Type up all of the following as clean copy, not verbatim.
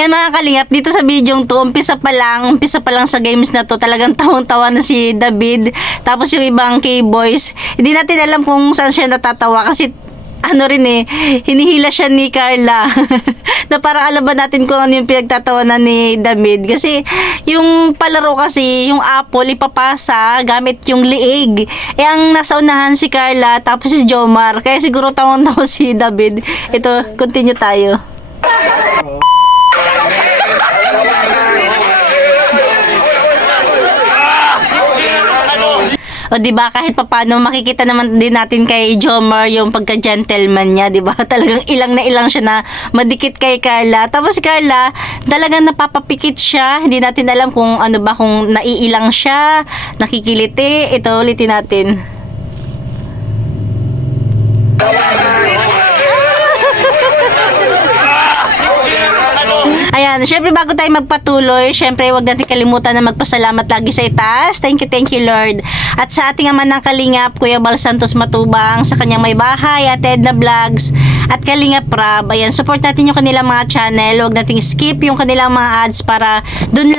Ayan mga kalingap, dito sa video to, umpisa pa lang sa games na to, talagang tawang-tawa na si David. Tapos yung ibang K-boys, hindi natin alam kung saan siya natatawa kasi ano rin hinihila siya ni Carla. Na parang alam ba natin kung ano yung pinagtatawanan ni David. Kasi yung palaro kasi, yung apple ipapasa gamit yung liig. Eh ang nasa unahan si Carla, tapos si Jomar. Kaya siguro tawang-tawa si David. Ito, continue tayo. O di ba kahit papaano makikita naman din natin kay Jomar yung pagka-gentleman niya, di ba? Talagang ilang na ilang siya na madikit kay Carla. Tapos si Carla, talagang napapapikit siya. Hindi natin alam kung ano ba, kung naiilang siya, nakikiliti. Ito ulitin natin. Ayan, syempre bago tayo magpatuloy, syempre wag natin kalimutan na magpasalamat lagi sa itaas. Thank you Lord. At sa ating ama ng Kalingap, Kuya Bal Santos Matubang, sa kanyang may bahay, at Edna Vlogs, at Kalingap Rab. Ayan, support natin yung kanilang mga channel. Wag nating skip yung kanilang mga ads para dun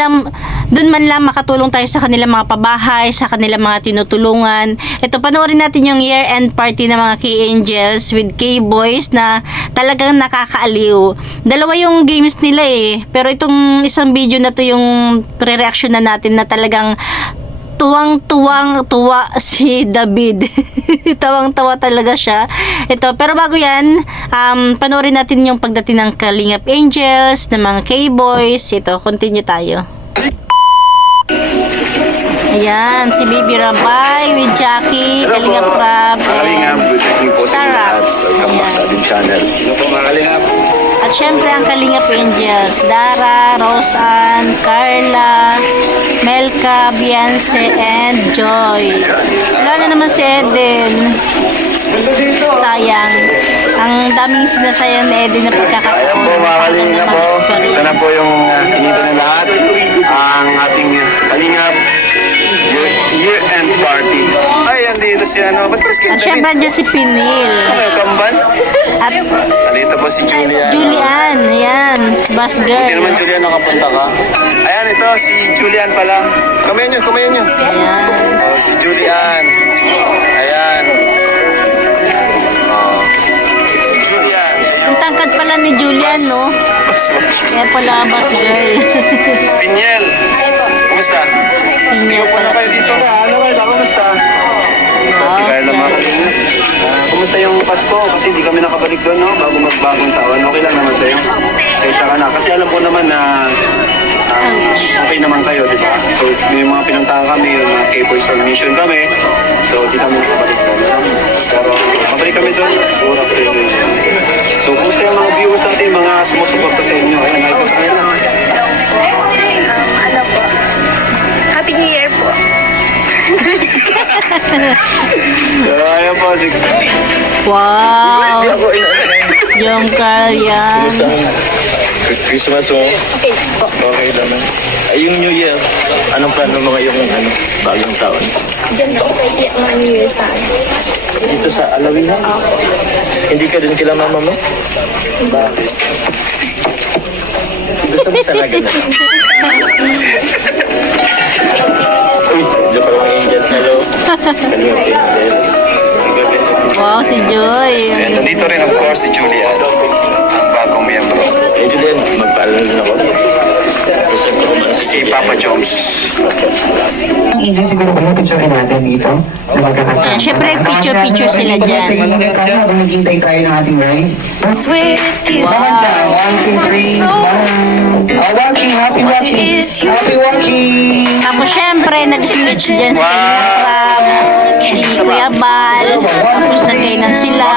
man lang makatulong tayo sa kanilang mga pabahay, sa kanilang mga tinutulungan. Ito, panoorin natin yung year-end party ng mga K-Angels with K-Boys na talagang nakakaaliw. Dalawa yung games nila pero itong isang video na to yung pre-reaction na natin na talagang tuwa si David. Tawang-tawa talaga siya. Ito, pero bago yan, panoorin natin yung pagdating ng Kalingap Angels, ng mga K-Boys. Ito, continue tayo. Ayan, si Baby Rabay with Jackie, Kalingap Rab, and Starax. Ating channel. Hello po mga Kalingap. At syempre ang Kalingap Angels, Dara, Roseanne, Carla, Melka, Beyonce, and Joy. Wala na naman si Eden. Sayang. Ang daming sinasayang ni Eden na pagkakataon. Ayan po mga Kalingap po. Ito na po yung hinito na lahat. Ang ating Kalingap year-end party. Ay, andito si ano. Ba't parang At syempre andyan si Pinil. ano yung kambal? At Andito po si Julian. Julian. Ayan. Boss Hindi naman girl. Julian nakapunta ka. Ayan, ito si Julian pala. Kamayan nyo. Ayan. Oh, si Julian. Ayan. Oh, si Julian. Siya Ang yung tangkad pala ni Julian, no? Kaya pala boss girl. Pinyel. Kumusta? Pinya Upo na pala. kayo dito. Ano kayo? Kumusta? Ito si Carla mga Kalingap. Kumusta yung Pasko? Kasi hindi kami nakabalik doon, no? Bago magbagong taon. Okay lang naman sa'yo. Sensya ka na. Kasi alam ko naman na okay naman kayo, di ba? So, may mga pinuntahan kami, yung mga K-Boys on mission kami. So, di kami nakabalik doon. Pero, mabalik kami doon. Siguro ako rin. So, kumusta yung mga viewers natin, mga sumusuporta sa inyo? Ayan, may kasama na. Ano po? Happy New Year po. So, ayan po. Wow. Yung Carl yan. Christmas mo? Okay po. Okay naman. Ay, yung New Year, anong plano mo ngayong bagong taon? Diyan po pwede ang mga New Year sa akin. Dito sa Alawihan? Hindi ka din kila mama mo? Bakit? Gusto mo sa laga na? Uy, diyan pa yung angels. Hello. Kalingap angels. Wow, si Joy. And nandito rin of course si Julian, ang bagong miyembro. Eh, Julian, magpaalam din ako. Gusto ko naman Si Papa Jones. Angel, siguro kung picture natin dito na magkakasama. Ayan, syempre, picture sila dyan. Kaya habang naghintay tayo ng ating rice. Naman siya. 1, 2, 3, smile. Walking, happy walking. Happy walking. Tapos syempre, nag-switch dyan si Kalingap Rab, si Kuya Bal, tapos nagkainan sila.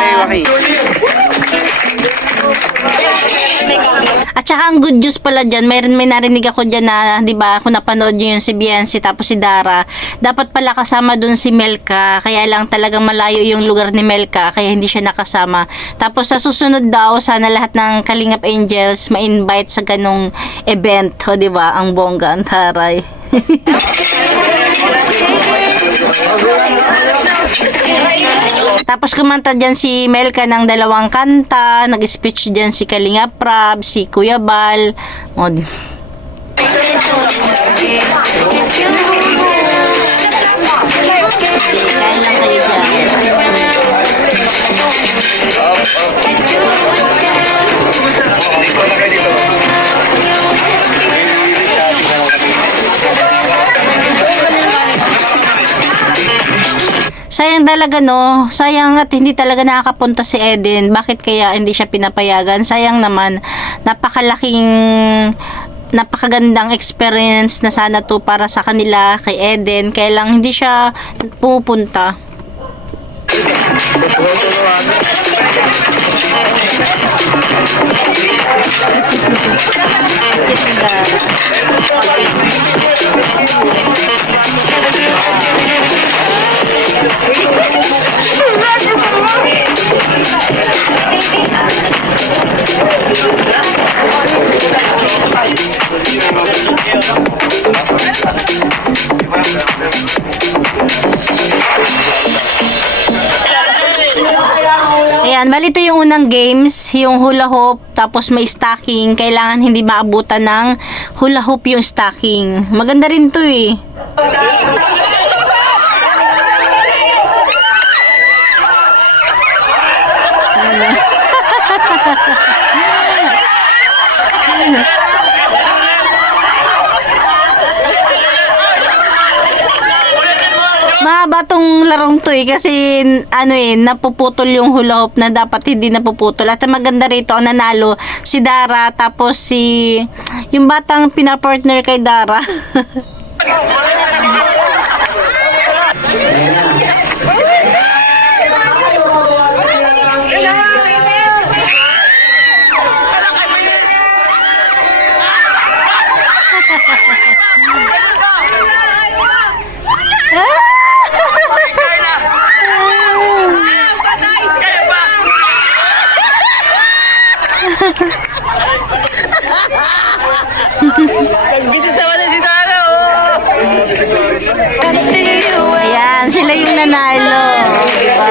At saka ang good news pala dyan, may narinig ako dyan na, di ba, kung napanood nyo yung si Beyonce tapos si Dara, dapat pala kasama dun si Melka, kaya lang talagang malayo yung lugar ni Melka, kaya hindi siya nakasama. Tapos sa susunod daw, sana lahat ng Kalingap Angels ma-invite sa ganong event, o di ba, ang bongga, ang taray. Tapos kumanta dyan si Melka ng 2 kanta, nag-speech dyan si Kalinga Prab, si Kuya Bal. O, kain lang kayo dyan. Sayang talaga no, sayang at hindi talaga nakakapunta si Eden. Bakit kaya hindi siya pinapayagan? Sayang naman, napakagandang experience na sana to para sa kanila kay Eden. Kaya lang hindi siya pumupunta. Ayan, bali ito yung unang games, yung hula hoop, tapos may stacking. Kailangan hindi maabutan ng hula hoop yung stacking. Maganda rin to eh. Mahaba tong larong to eh kasi napuputol yung hula hoop na dapat hindi napuputol. At ang maganda rito, ang nanalo si Dara, tapos yung batang pinapartner kay Dara. Ayan, sila yung nanalo. Diba?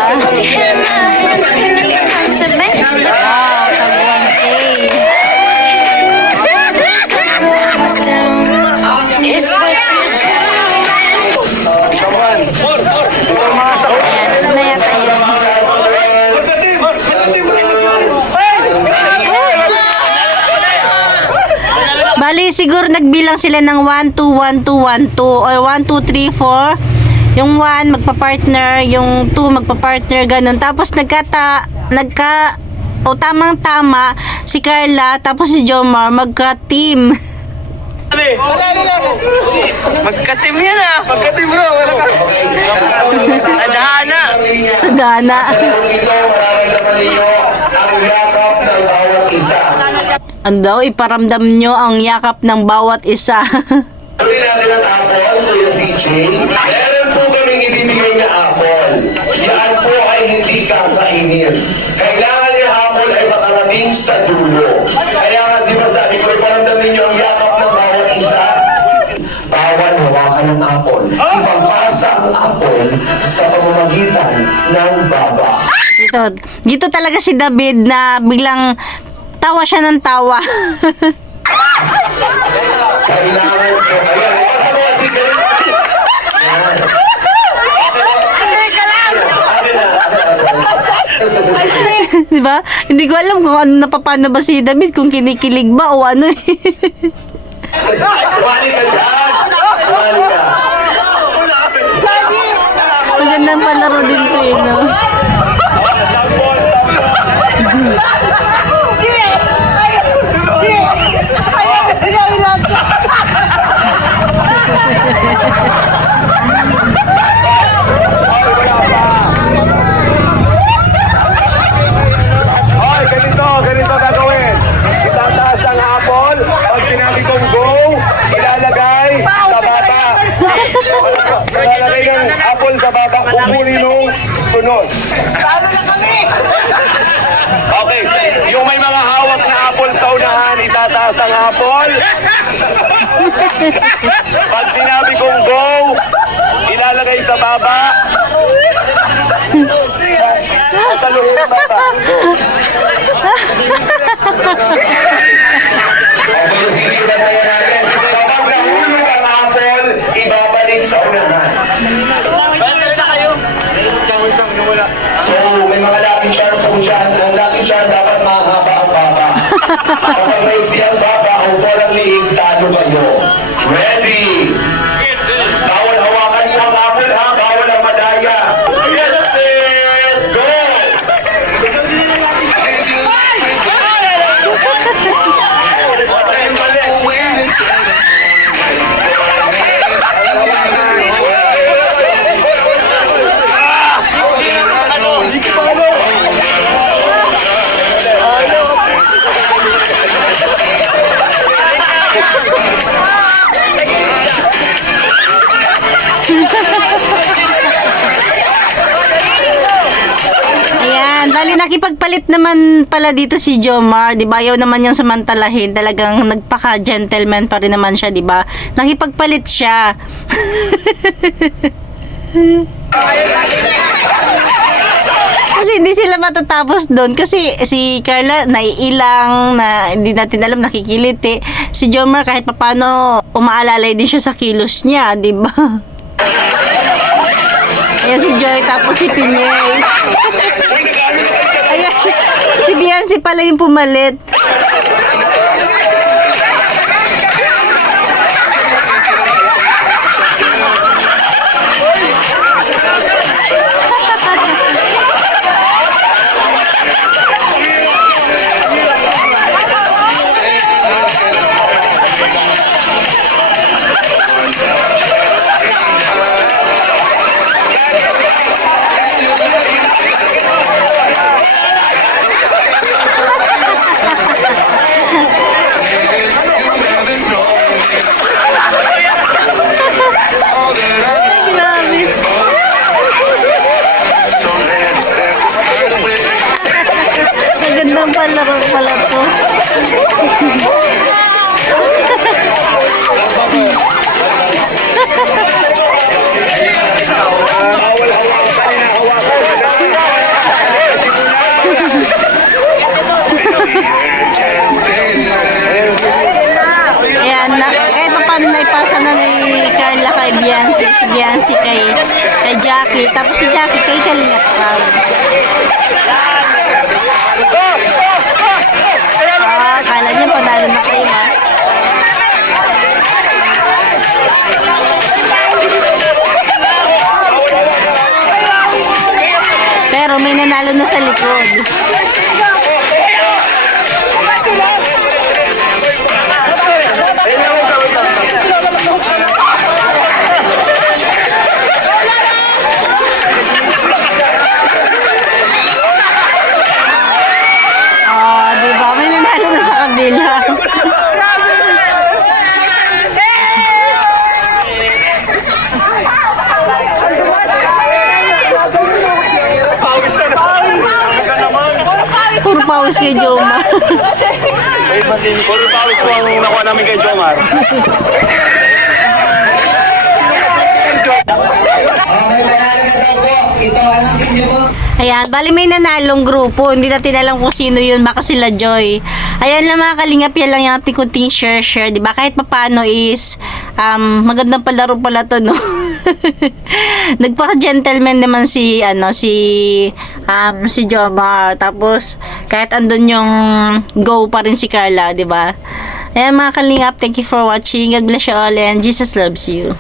Wow, tag 1K. Ayan, ano na yata yun? Bali, siguro nagbilang sila ng 1, 2, 1, 2, 1, 2 or 1, 2, 3, 4. Yung 1 magpa-partner, yung 2 magpa-partner, ganun. Tapos tamang-tama si Carla tapos si Jomar magka-team. Magka-team yan ah! Magka-team bro! Adhana! Gana. Ano, iparamdam nyo ang yakap ng bawat isa. Sabi natin ang apple, Kuya CJ. Meron po kaming ibibigay na apple. Yan po ay hindi kakainin. Kailangan yung apple ay makarating sa dulo. Kaya nga, di ba sabi ko, iparamdam ninyo ang yakap ng bawat isa. Bawal hawakan ng apple. Ipapasa ang apple sa pamamagitan ng baba. Dito talaga si David na biglang tawa siya ng tawa. Kailangan ko. Ayan, ipasa mo si Diba? Hindi ko alam kung ano napapano ba si David, kung kinikilig ba o ano eh. Sumali ka dyan! Sumali ka! Magandang palaro din to eh, no? Hoy, ganito gagawin. Itataas ang apple. Pag sinabi kong go, ilalagay sa baba. Ilalagay ng apple sa baba, kukunin nung sunod. Okay, yung may mga hawak na apple sa unahan, itataas ang apple. Pag sinabi kong go, ilalagay sa baba. sasaluhin baba. Ang sisipan na yan natin. Kapag nahulog ang apple, ibabalik sa unahan. So, may mga lucky charm po dyan. Ang lucky charm dapat mahaba ang baba. Kapag maiksi ang baba, ang walang liig, talo kayo. Ready? Bawal hawakan mo ang apple ha, bawal ang madaya. Get set, go! Ayan, bali nakipagpalit naman pala dito si Jomar, 'di ba? Ayaw naman niyang samantalahin, talagang nagpaka-gentleman pa rin naman siya, 'di ba? Nakipagpalit siya. Kasi hindi sila matatapos doon kasi si Carla naiilang na hindi natin alam, nakikiliti. Si Jomar kahit papano umaalalay din siya sa kilos niya, 'di ba? Ayan si Joy, tapos si Pinyay. Ayan, si Biancy pala yung pumalit. Grabe. Magandang palaro pala to. Ayan, kahit paano naipasa na ni Carla kay Biancy, si Biancy kay Jackie, tapos si Jackie kay Kalingap Rab. Kala niya panalo na kayo, ha? Pero may nanalo na sa likod. Diba? May nanalo na sa kabila. Puro pawis kay Jomar. Puro pawis po ang nakuha namin kay Jomar. Ayan, bali may nanalong grupo. Hindi natin alam kung sino yun. Baka sila Joy. Ayan lang mga kalingap, yan lang yung ating kunting share. Diba? Kahit papano is magandang palaro pala to, no? Nagpaka-gentleman naman si Jomar. Tapos kahit andun yung go pa rin si Carla, diba? Ayan mga kalingap, thank you for watching. God bless you all and Jesus loves you.